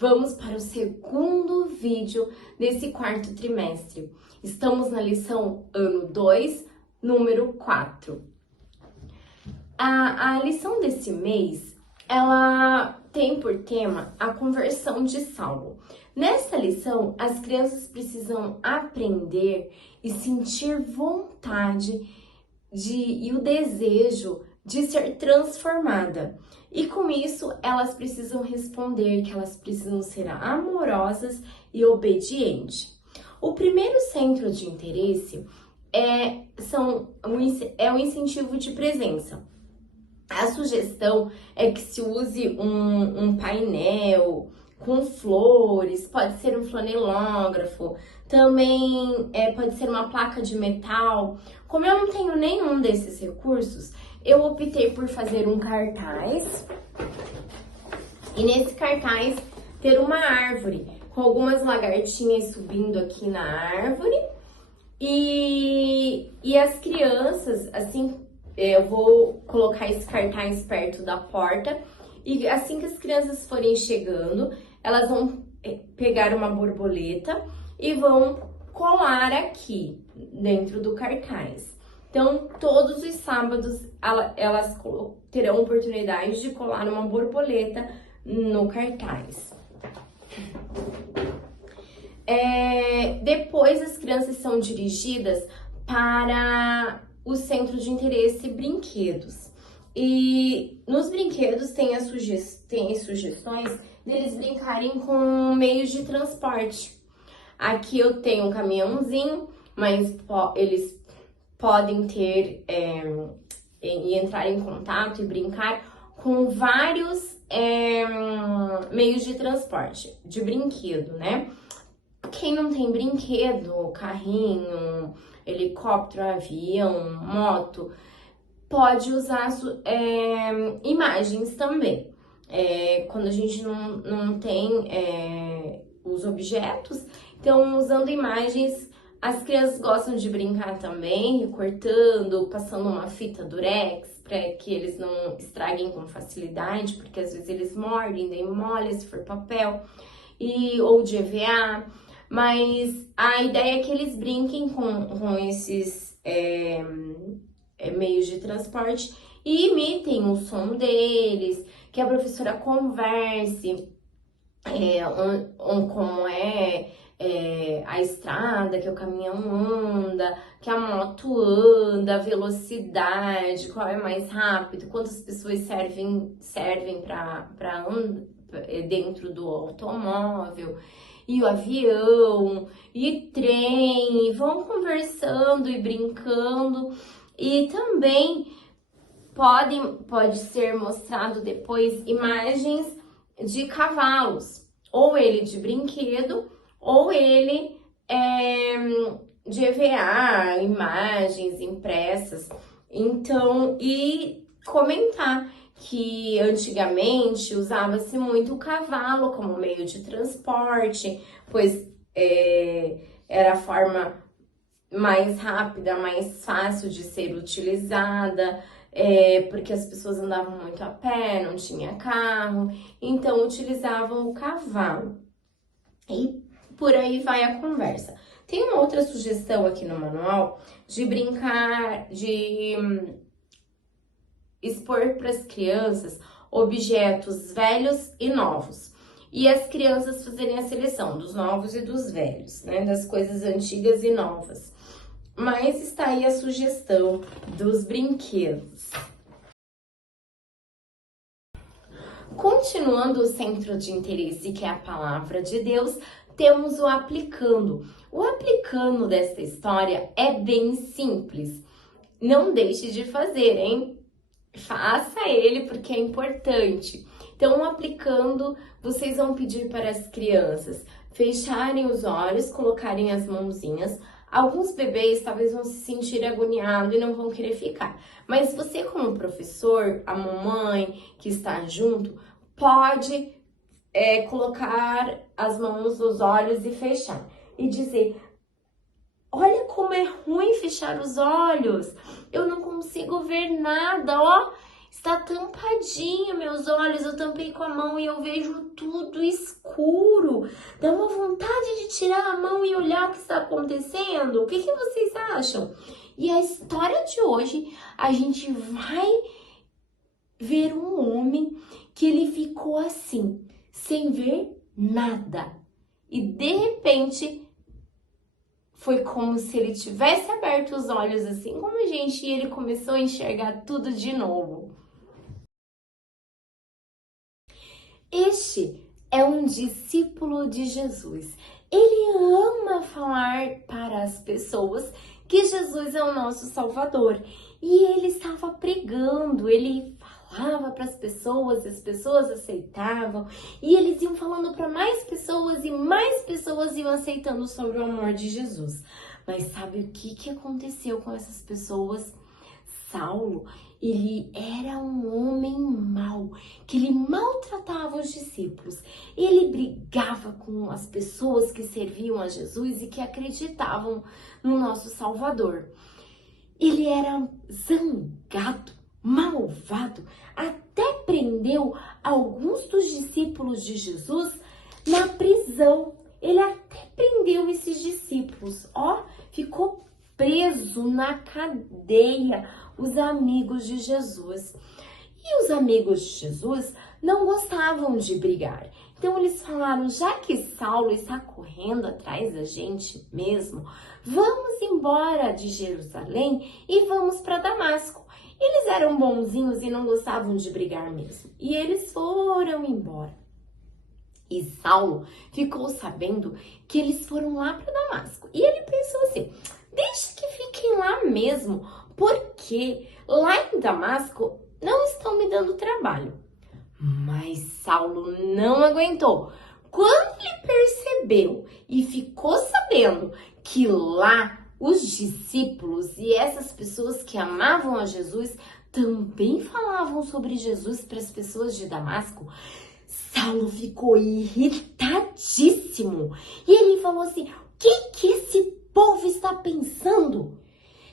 Vamos para o segundo vídeo desse quarto trimestre. Estamos na lição ano 2, número 4. A lição desse mês, ela tem por tema a conversão de Saulo. Nesta lição, as crianças precisam aprender e sentir vontade e o desejo de ser transformada. E com isso, elas precisam responder que elas precisam ser amorosas e obedientes. O primeiro centro de interesse é o incentivo de presença. A sugestão é que se use um painel com flores, pode ser um flanelógrafo, também pode ser uma placa de metal. Como eu não tenho nenhum desses recursos, eu optei por fazer um cartaz e nesse cartaz ter uma árvore com algumas lagartinhas subindo aqui na árvore e as crianças, assim, eu vou colocar esse cartaz perto da porta e assim que as crianças forem chegando, elas vão pegar uma borboleta e vão colar aqui dentro do cartaz. Então, todos os sábados, elas terão oportunidade de colar uma borboleta no cartaz. Depois, as crianças são dirigidas para o centro de interesse brinquedos. E nos brinquedos tem as sugestões deles brincarem com meios de transporte. Aqui eu tenho um caminhãozinho, mas eles podem ter e entrar em contato e brincar com vários meios de transporte, de brinquedo, né? Quem não tem brinquedo, carrinho, helicóptero, avião, moto, pode usar imagens também. Quando a gente não tem os objetos, então usando imagens. As crianças gostam de brincar também, recortando, passando uma fita durex para que eles não estraguem com facilidade, porque às vezes eles mordem, daí molha se for papel, ou de EVA. Mas a ideia é que eles brinquem com esses meios de transporte e imitem o som deles, que a professora converse como a estrada, que o caminhão anda, que a moto anda, a velocidade, qual é mais rápido, quantas pessoas servem para dentro do automóvel, e o avião, e trem, e vão conversando e brincando, e também pode ser mostrado depois imagens de cavalos, ou ele de brinquedo, ou ele de EVA, imagens impressas. Então, e comentar que antigamente usava-se muito o cavalo como meio de transporte, pois era a forma mais rápida, mais fácil de ser utilizada, porque as pessoas andavam muito a pé, não tinha carro, então utilizavam o cavalo. E por aí vai a conversa. Tem uma outra sugestão aqui no manual de brincar, de expor para as crianças objetos velhos e novos. E as crianças fazerem a seleção dos novos e dos velhos, né? Das coisas antigas e novas. Mas está aí a sugestão dos brinquedos. Continuando o centro de interesse, que é a palavra de Deus, temos o aplicando. O aplicando desta história é bem simples. Não deixe de fazer, hein? Faça ele porque é importante. Então, aplicando, vocês vão pedir para as crianças fecharem os olhos, colocarem as mãozinhas. Alguns bebês talvez vão se sentir agoniados e não vão querer ficar. Mas você, como professor, a mamãe que está junto, pode colocar as mãos nos olhos e fechar. E dizer: olha como é ruim fechar os olhos. Eu não consigo ver nada, ó. Está tampadinho meus olhos, eu tampei com a mão e eu vejo tudo escuro. Dá uma vontade de tirar a mão e olhar o que está acontecendo. O que vocês acham? E a história de hoje, a gente vai ver um homem que ele ficou assim, sem ver nada. E de repente, foi como se ele tivesse aberto os olhos assim como a gente e ele começou a enxergar tudo de novo. Este é um discípulo de Jesus. Ele ama falar para as pessoas que Jesus é o nosso Salvador. E ele estava pregando, ele falava para as pessoas aceitavam. E eles iam falando para mais pessoas e mais pessoas iam aceitando sobre o amor de Jesus. Mas sabe o que aconteceu com essas pessoas? Saulo, ele era um homem mau, que ele maltratava os discípulos. Ele brigava com as pessoas que serviam a Jesus e que acreditavam no nosso Salvador. Ele era zangado, malvado, até prendeu alguns dos discípulos de Jesus na prisão. Ele até prendeu esses discípulos, ficou preso na cadeia, os amigos de Jesus. E os amigos de Jesus não gostavam de brigar. Então eles falaram, já que Saulo está correndo atrás da gente mesmo, vamos embora de Jerusalém e vamos para Damasco. Eles eram bonzinhos e não gostavam de brigar mesmo. E eles foram embora. E Saulo ficou sabendo que eles foram lá para Damasco. E ele pensou assim, deixa que fiquem lá mesmo, porque lá em Damasco não estão me dando trabalho. Mas Saulo não aguentou. Quando ele percebeu e ficou sabendo que lá os discípulos e essas pessoas que amavam a Jesus também falavam sobre Jesus para as pessoas de Damasco, Saulo ficou irritadíssimo. E ele falou assim, o que esse povo está pensando?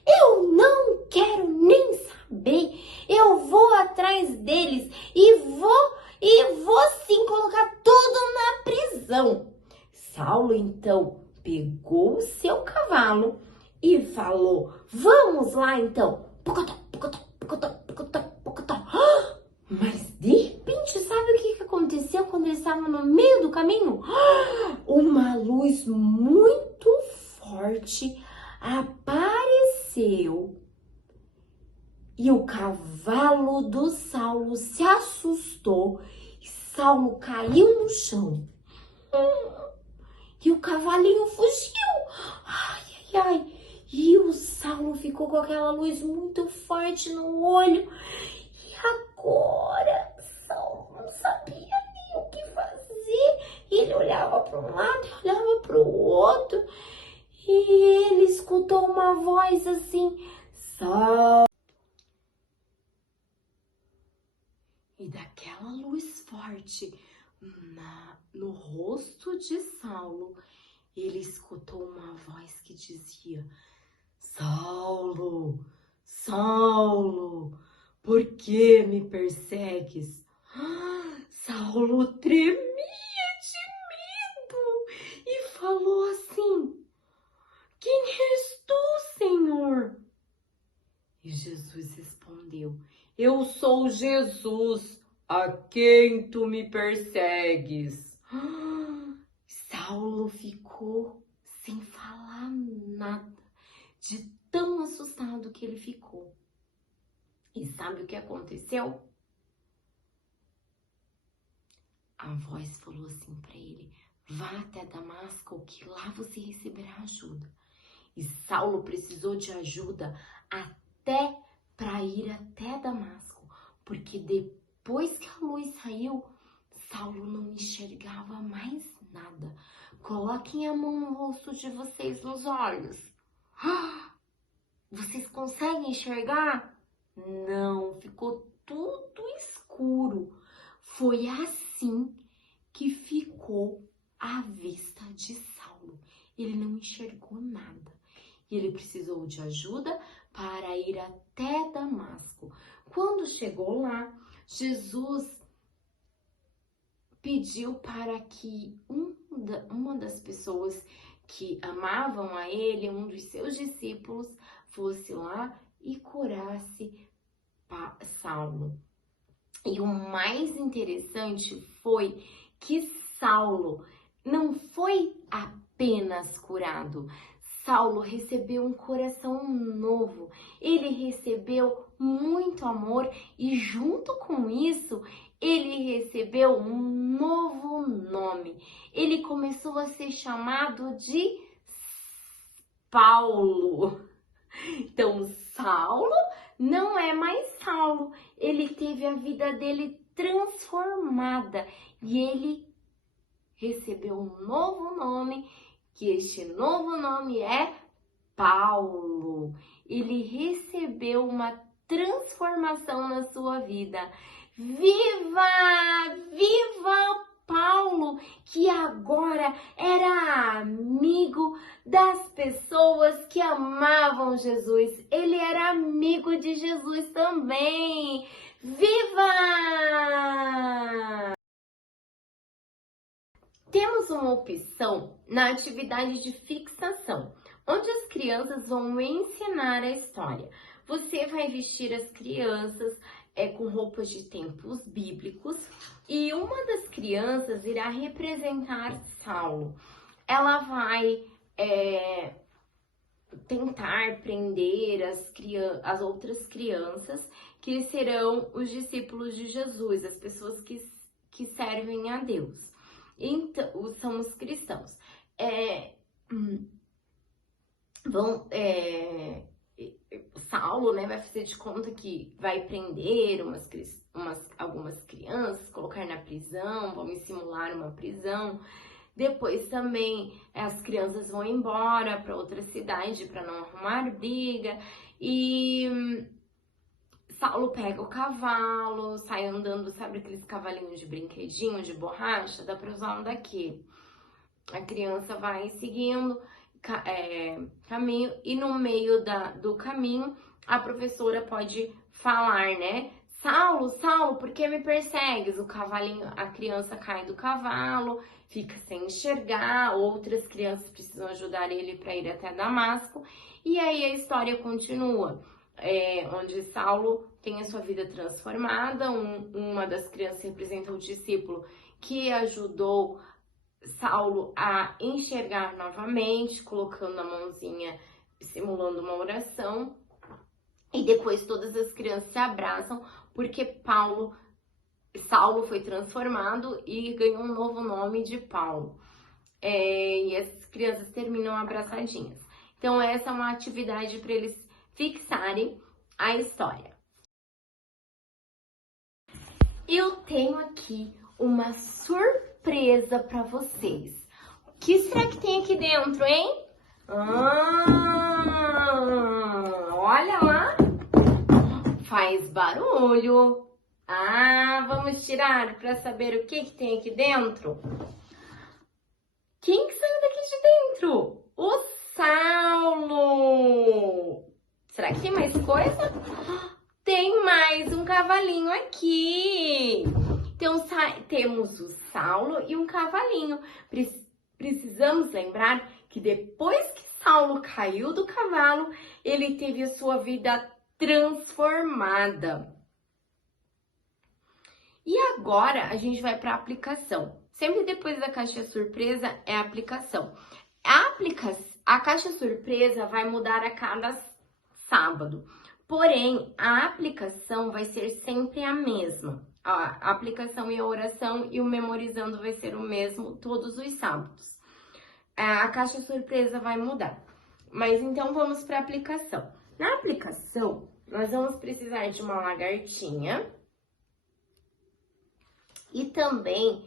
Eu não quero nem saber. Eu vou atrás deles e vou sim colocar tudo na prisão. Saulo então pegou o seu cavalo e falou, vamos lá então. Pocotó, pocotó, pocotó, pocotó, pocotó. Mas de repente, sabe o que aconteceu quando eles estavam no meio do caminho? Uma luz muito forte apareceu e o cavalo do Saulo se assustou e Saulo caiu no chão. E o cavalinho fugiu. Ai, ai, ai. E o Saulo ficou com aquela luz muito forte no olho. E agora, Saulo não sabia nem o que fazer. Ele olhava para um lado, olhava para o outro. E ele escutou uma voz assim, Saulo. E daquela luz forte no rosto de Saulo, ele escutou uma voz que dizia, Saulo, Saulo, por que me persegues? Saulo tremia de medo e falou assim, quem és tu, Senhor? E Jesus respondeu, eu sou Jesus, a quem tu me persegues. Saulo ficou sem falar nada, de tão assustado que ele ficou. E sabe o que aconteceu? A voz falou assim para ele, vá até Damasco, que lá você receberá ajuda. E Saulo precisou de ajuda até para ir até Damasco, porque depois que a luz saiu, Saulo não enxergava mais nada. Coloquem a mão no rosto de vocês, nos olhos. Vocês conseguem enxergar? Não, ficou tudo escuro. Foi assim que ficou a vista de Saulo. Ele não enxergou nada. E ele precisou de ajuda para ir até Damasco. Quando chegou lá, Jesus pediu para que um uma das pessoas que amavam a ele, um dos seus discípulos, fosse lá e curasse Saulo. E o mais interessante foi que Saulo não foi apenas curado. Saulo recebeu um coração novo, ele recebeu muito amor e junto com isso, ele recebeu um novo nome. Ele começou a ser chamado de Paulo. Então, Saulo não é mais Saulo, ele teve a vida dele transformada e ele recebeu um novo nome, que este novo nome é Paulo. Ele recebeu uma transformação na sua vida. Viva! Viva Paulo, que agora era amigo das pessoas que amavam Jesus. Ele era amigo de Jesus também. Viva! Temos uma opção na atividade de fixação, onde as crianças vão ensinar a história. Você vai vestir as crianças com roupas de tempos bíblicos e uma das crianças irá representar Saulo. Ela vai tentar prender as outras crianças que serão os discípulos de Jesus, as pessoas que servem a Deus. Então, são os cristãos. Saulo, né, vai fazer de conta que vai prender algumas crianças, colocar na prisão, vamos simular uma prisão. Depois também as crianças vão embora para outra cidade para não arrumar briga. E Saulo pega o cavalo, sai andando, sabe aqueles cavalinhos de brinquedinho, de borracha? Dá para usar um daquele. A criança vai seguindo caminho e no meio do caminho a professora pode falar, né? Saulo, Saulo, por que me persegues? O cavalinho, a criança cai do cavalo, fica sem enxergar, outras crianças precisam ajudar ele para ir até Damasco. E aí a história continua. Onde Saulo tem a sua vida transformada, uma das crianças representa o discípulo que ajudou Saulo a enxergar novamente, colocando a mãozinha, simulando uma oração, e depois todas as crianças se abraçam, porque Saulo foi transformado e ganhou um novo nome de Paulo. E as crianças terminam abraçadinhas. Então essa é uma atividade para eles fixarem a história. Eu tenho aqui uma surpresa para vocês. O que será que tem aqui dentro, hein? Olha lá. Faz barulho. Vamos tirar para saber o que tem aqui dentro. Quem que saiu daqui de dentro? O Saulo. Será que tem mais coisa? Tem mais um cavalinho aqui. Então, temos o Saulo e um cavalinho. Precisamos lembrar que depois que Saulo caiu do cavalo, ele teve a sua vida transformada. E agora a gente vai para a aplicação. Sempre depois da caixa surpresa é a aplicação. A caixa surpresa vai mudar a cada sábado. Porém, a aplicação vai ser sempre a mesma. A aplicação e a oração e o memorizando vai ser o mesmo todos os sábados. A caixa surpresa vai mudar. Mas então vamos para a aplicação. Na aplicação, nós vamos precisar de uma lagartinha e também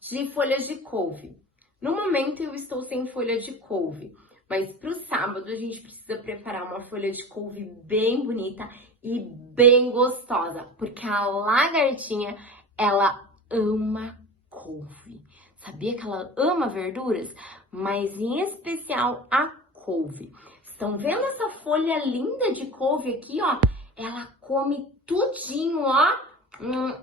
de folhas de couve. No momento eu estou sem folha de couve, mas para o sábado a gente precisa preparar uma folha de couve bem bonita e bem gostosa, porque a lagartinha, ela ama couve. Sabia que ela ama verduras? Mas em especial a couve. Estão vendo essa folha linda de couve aqui, ó? Ela come tudinho, ó.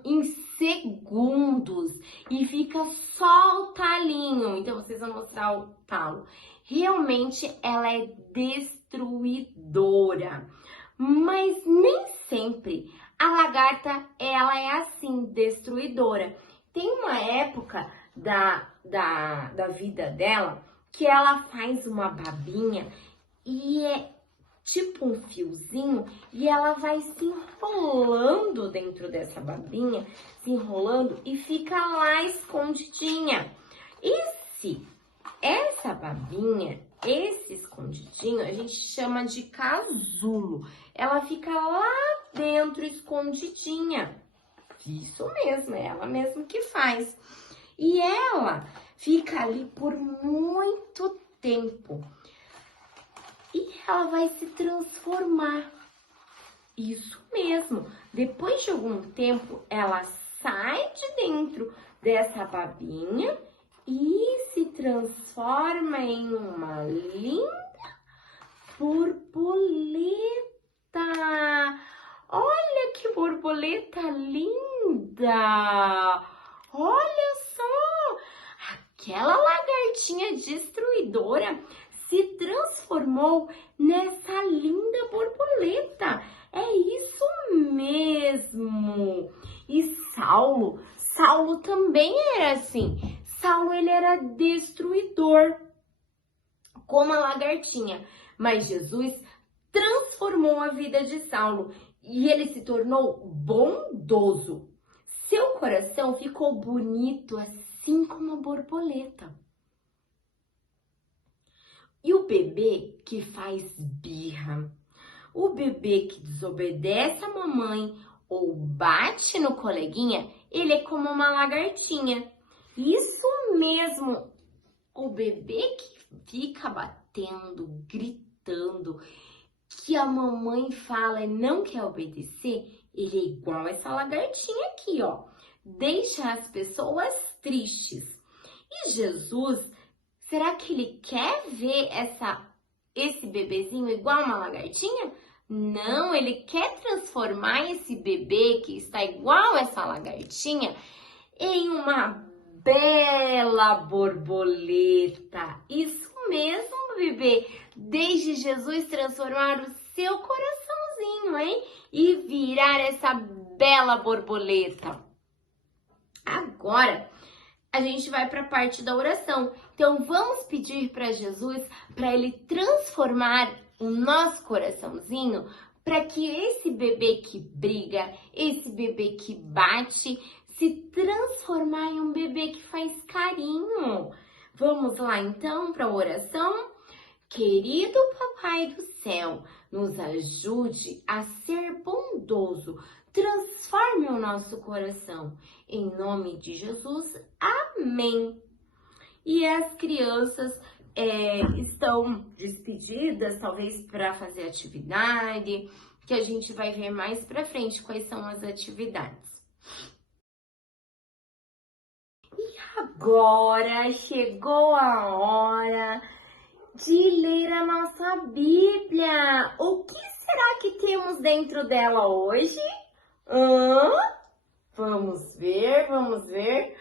em segundos e fica só o talinho. Então, vocês vão mostrar o talo. Realmente, ela é destruidora. Mas nem sempre a lagarta, ela é assim, destruidora. Tem uma época da vida dela que ela faz uma babinha e é tipo um fiozinho e ela vai se enrolando dentro dessa babinha, se enrolando e fica lá escondidinha. Essa babinha, esse escondidinho, a gente chama de casulo. Ela fica lá dentro escondidinha. Isso mesmo, é ela mesmo que faz. E ela fica ali por muito tempo. E ela vai se transformar. Isso mesmo. Depois de algum tempo, ela sai de dentro dessa babinha e se transforma em uma linda borboleta. Olha que borboleta linda! Olha só! Aquela lagartinha destruidora se transformou nessa linda borboleta. É isso mesmo. E Saulo também era assim. Saulo, ele era destruidor, como a lagartinha. Mas Jesus transformou a vida de Saulo e ele se tornou bondoso. Seu coração ficou bonito, assim como a borboleta. E o bebê que faz birra, o bebê que desobedece a mamãe ou bate no coleguinha, ele é como uma lagartinha. Isso mesmo, o bebê que fica batendo, gritando, que a mamãe fala e não quer obedecer, ele é igual essa lagartinha aqui, ó. Deixa as pessoas tristes. E Jesus, será que ele quer ver esse bebezinho igual uma lagartinha? Não, ele quer transformar esse bebê que está igual essa lagartinha em uma bela borboleta. Isso mesmo, bebê. Deixe Jesus transformar o seu coraçãozinho, hein? E virar essa bela borboleta. Agora, a gente vai para a parte da oração. Então, vamos pedir para Jesus, para ele transformar o nosso coraçãozinho, para que esse bebê que briga, esse bebê que bate, se transformar em um bebê que faz carinho. Vamos lá, então, para a oração? Querido Papai do Céu, nos ajude a ser bondoso. Transforme o nosso coração. Em nome de Jesus, amém. E as crianças estão despedidas, talvez para fazer atividade, que a gente vai ver mais para frente quais são as atividades. E agora chegou a hora de ler a nossa Bíblia. O que será que temos dentro dela hoje? Vamos ver, vamos ver.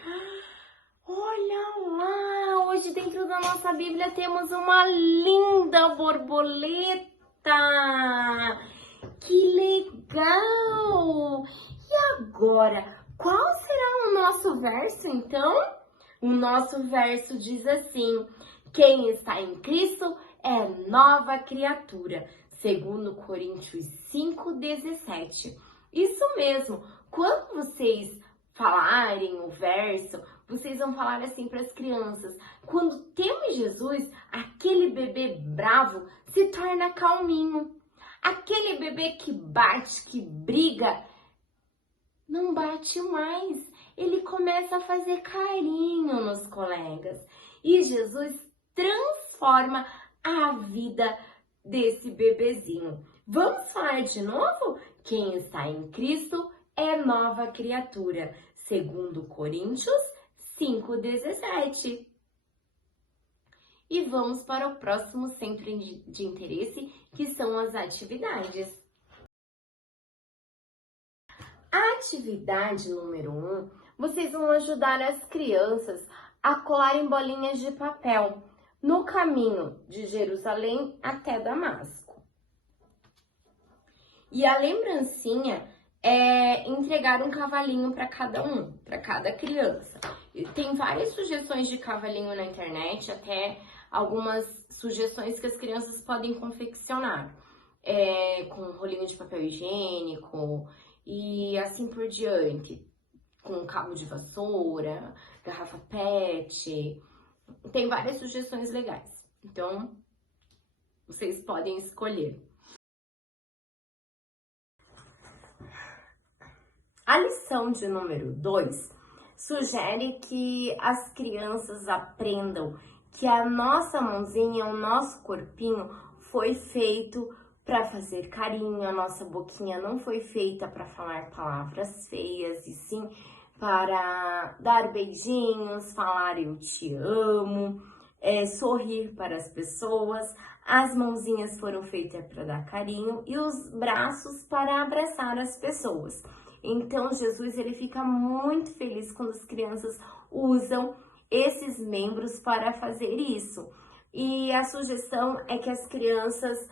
Olha lá, hoje dentro da nossa Bíblia temos uma linda borboleta. Que legal! E agora, qual será o nosso verso então? O nosso verso diz assim: quem está em Cristo é nova criatura, segundo Coríntios 5:17. Isso mesmo, quando vocês falarem o verso, vocês vão falar assim para as crianças: quando temos Jesus, aquele bebê bravo se torna calminho. Aquele bebê que bate, que briga, não bate mais. Ele começa a fazer carinho nos colegas. E Jesus transforma a vida desse bebezinho. Vamos falar de novo? Quem está em Cristo é nova criatura, segundo Coríntios 5:17. E vamos para o próximo centro de interesse, que são as atividades. A Atividade número 1, vocês vão ajudar as crianças a colarem bolinhas de papel no caminho de Jerusalém até Damasco. E a lembrancinha é entregar um cavalinho para cada criança. E tem várias sugestões de cavalinho na internet, até algumas sugestões que as crianças podem confeccionar, com rolinho de papel higiênico e assim por diante, com cabo de vassoura, garrafa PET, tem várias sugestões legais. Então, vocês podem escolher. A lição de número 2 sugere que as crianças aprendam que a nossa mãozinha, o nosso corpinho foi feito para fazer carinho, a nossa boquinha não foi feita para falar palavras feias, e sim para dar beijinhos, falar eu te amo, sorrir para as pessoas. As mãozinhas foram feitas para dar carinho e os braços para abraçar as pessoas. Então, Jesus, ele fica muito feliz quando as crianças usam esses membros para fazer isso. E a sugestão é que as crianças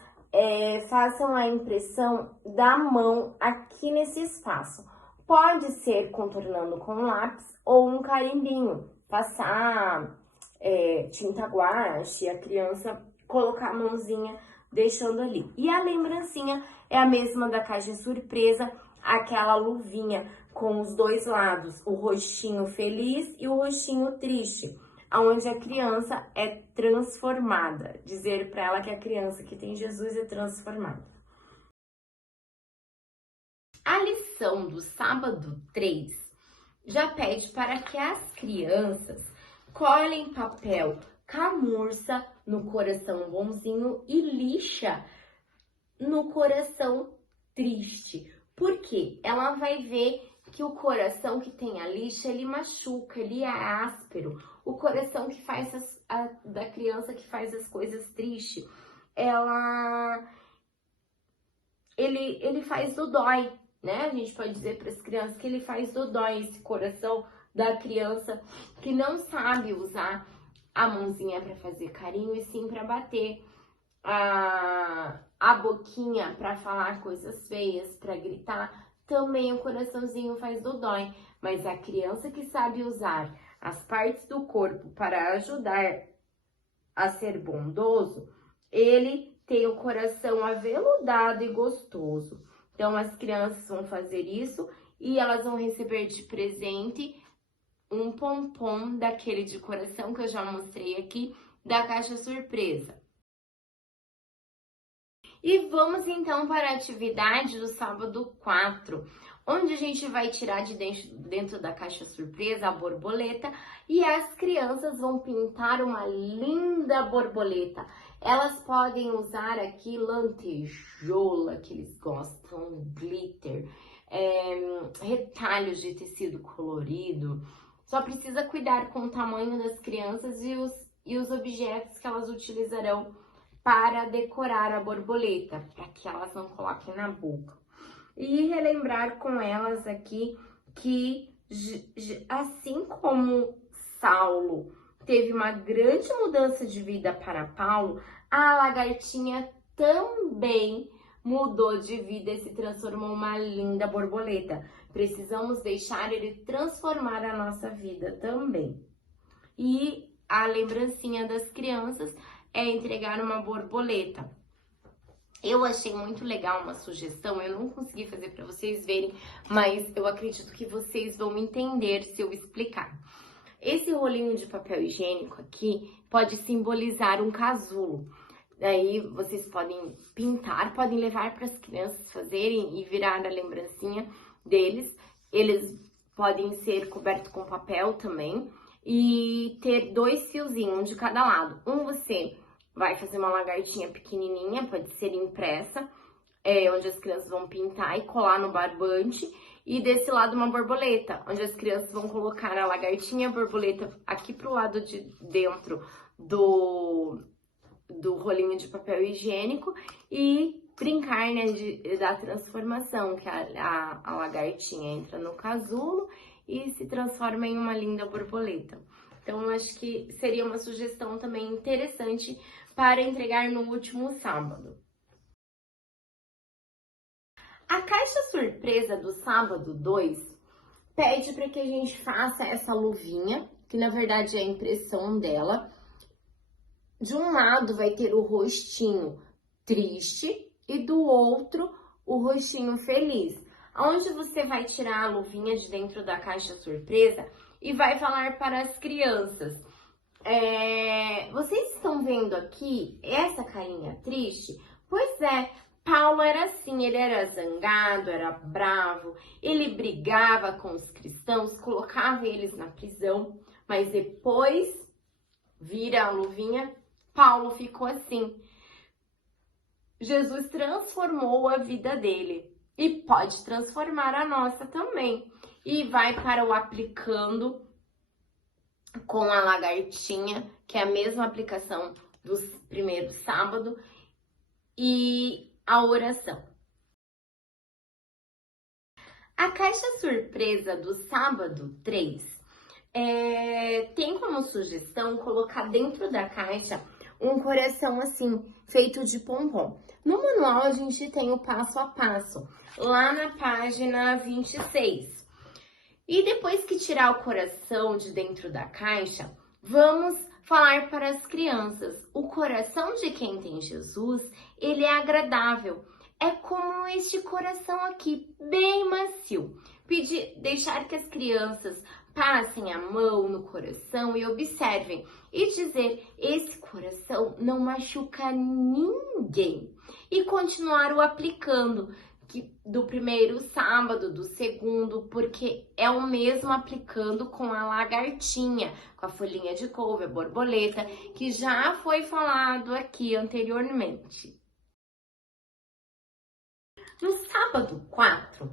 façam a impressão da mão aqui nesse espaço. Pode ser contornando com lápis ou um carimbinho. Passar tinta guache, a criança colocar a mãozinha deixando ali. E a lembrancinha é a mesma da caixa surpresa, aquela luvinha com os dois lados, o rostinho feliz e o rostinho triste, onde a criança é transformada. Dizer para ela que a criança que tem Jesus é transformada. A lição do sábado 3 já pede para que as crianças colhem papel camurça no coração bonzinho e lixa no coração triste. Por quê? Ela vai ver que o coração que tem a lixa, ele machuca, ele é áspero. O coração que faz da criança que faz as coisas tristes, ele faz dodói, né? A gente pode dizer para as crianças que ele faz dodói, esse coração da criança que não sabe usar a mãozinha para fazer carinho e sim para bater a boquinha para falar coisas feias, para gritar. Também o coraçãozinho faz dodói, mas a criança que sabe usar as partes do corpo para ajudar a ser bondoso, ele tem o coração aveludado e gostoso. Então, as crianças vão fazer isso e elas vão receber de presente um pompom daquele de coração que eu já mostrei aqui, da caixa surpresa. E vamos então para a atividade do sábado 4, onde a gente vai tirar de dentro da caixa surpresa a borboleta e as crianças vão pintar uma linda borboleta. Elas podem usar aqui lantejoula, que eles gostam, glitter, retalhos de tecido colorido. Só precisa cuidar com o tamanho das crianças e os objetos que elas utilizarão para decorar a borboleta, para que elas não coloquem na boca. E relembrar com elas aqui que, assim como Saulo teve uma grande mudança de vida para Paulo, a lagartinha também mudou de vida e se transformou uma linda borboleta. Precisamos deixar ele transformar a nossa vida também. E a lembrancinha das crianças é entregar uma borboleta. Eu achei muito legal uma sugestão, eu não consegui fazer para vocês verem, mas eu acredito que vocês vão entender se eu explicar. Esse rolinho de papel higiênico aqui pode simbolizar um casulo. Daí vocês podem pintar, podem levar para as crianças fazerem e virar a lembrancinha deles. Eles podem ser cobertos com papel também e ter 2 fiozinhos, um de cada lado. Você vai fazer uma lagartinha pequenininha, pode ser impressa, onde as crianças vão pintar e colar no barbante. E desse lado uma borboleta, onde as crianças vão colocar a lagartinha e a borboleta aqui pro lado de dentro do rolinho de papel higiênico e brincar, né, da transformação, que a lagartinha entra no casulo e se transforma em uma linda borboleta. Então, eu acho que seria uma sugestão também interessante para entregar no último sábado. A caixa surpresa do sábado 2 pede para que a gente faça essa luvinha, que na verdade é a impressão dela. De um lado vai ter o rostinho triste e do outro o rostinho feliz. Onde você vai tirar a luvinha de dentro da caixa surpresa e vai falar para as crianças. Vocês estão vendo aqui essa carinha triste? Pois é, Paulo era assim, ele era zangado, era bravo, ele brigava com os cristãos, colocava eles na prisão, mas depois vira a luvinha, Paulo ficou assim. Jesus transformou a vida dele e pode transformar a nossa também. E vai para o aplicando com a lagartinha, que é a mesma aplicação do primeiro sábado, e a oração. A caixa surpresa do sábado 3 tem como sugestão colocar dentro da caixa um coração assim, feito de pompom. No manual a gente tem o passo a passo, lá na página 26. E depois que tirar o coração de dentro da caixa, vamos falar para as crianças. O coração de quem tem Jesus, ele é agradável. É como este coração aqui, bem macio. Deixar que as crianças passem a mão no coração e observem. E dizer, esse coração não machuca ninguém. E continuar o aplicando do primeiro sábado, do segundo, porque é o mesmo aplicando com a lagartinha, com a folhinha de couve, a borboleta, que já foi falado aqui anteriormente. No sábado 4,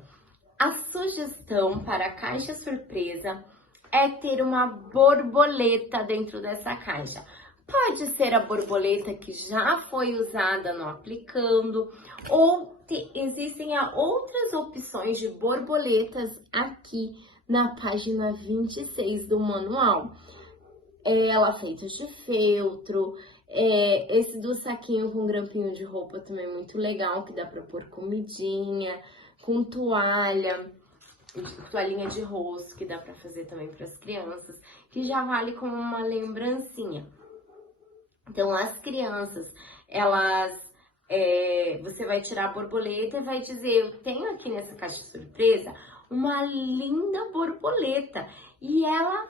a sugestão para a caixa surpresa é ter uma borboleta dentro dessa caixa. Pode ser a borboleta que já foi usada no aplicando, ou existem outras opções de borboletas aqui na página 26 do manual. Ela feita de feltro, esse do saquinho com grampinho de roupa também é muito legal, que dá para pôr comidinha, com toalhinha de rosto, que dá para fazer também para as crianças, que já vale como uma lembrancinha. Então, as crianças, você vai tirar a borboleta e vai dizer, eu tenho aqui nessa caixa surpresa uma linda borboleta. E ela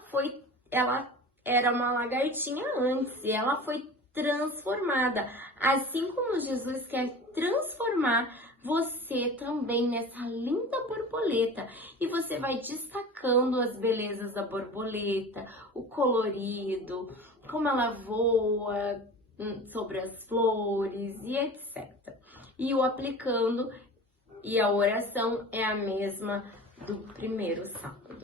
era uma lagartinha antes e ela foi transformada. Assim como Jesus quer transformar você também nessa linda borboleta. E você vai destacando as belezas da borboleta, o colorido, como ela voa sobre as flores e etc. E o aplicando e a oração é a mesma do primeiro sábado.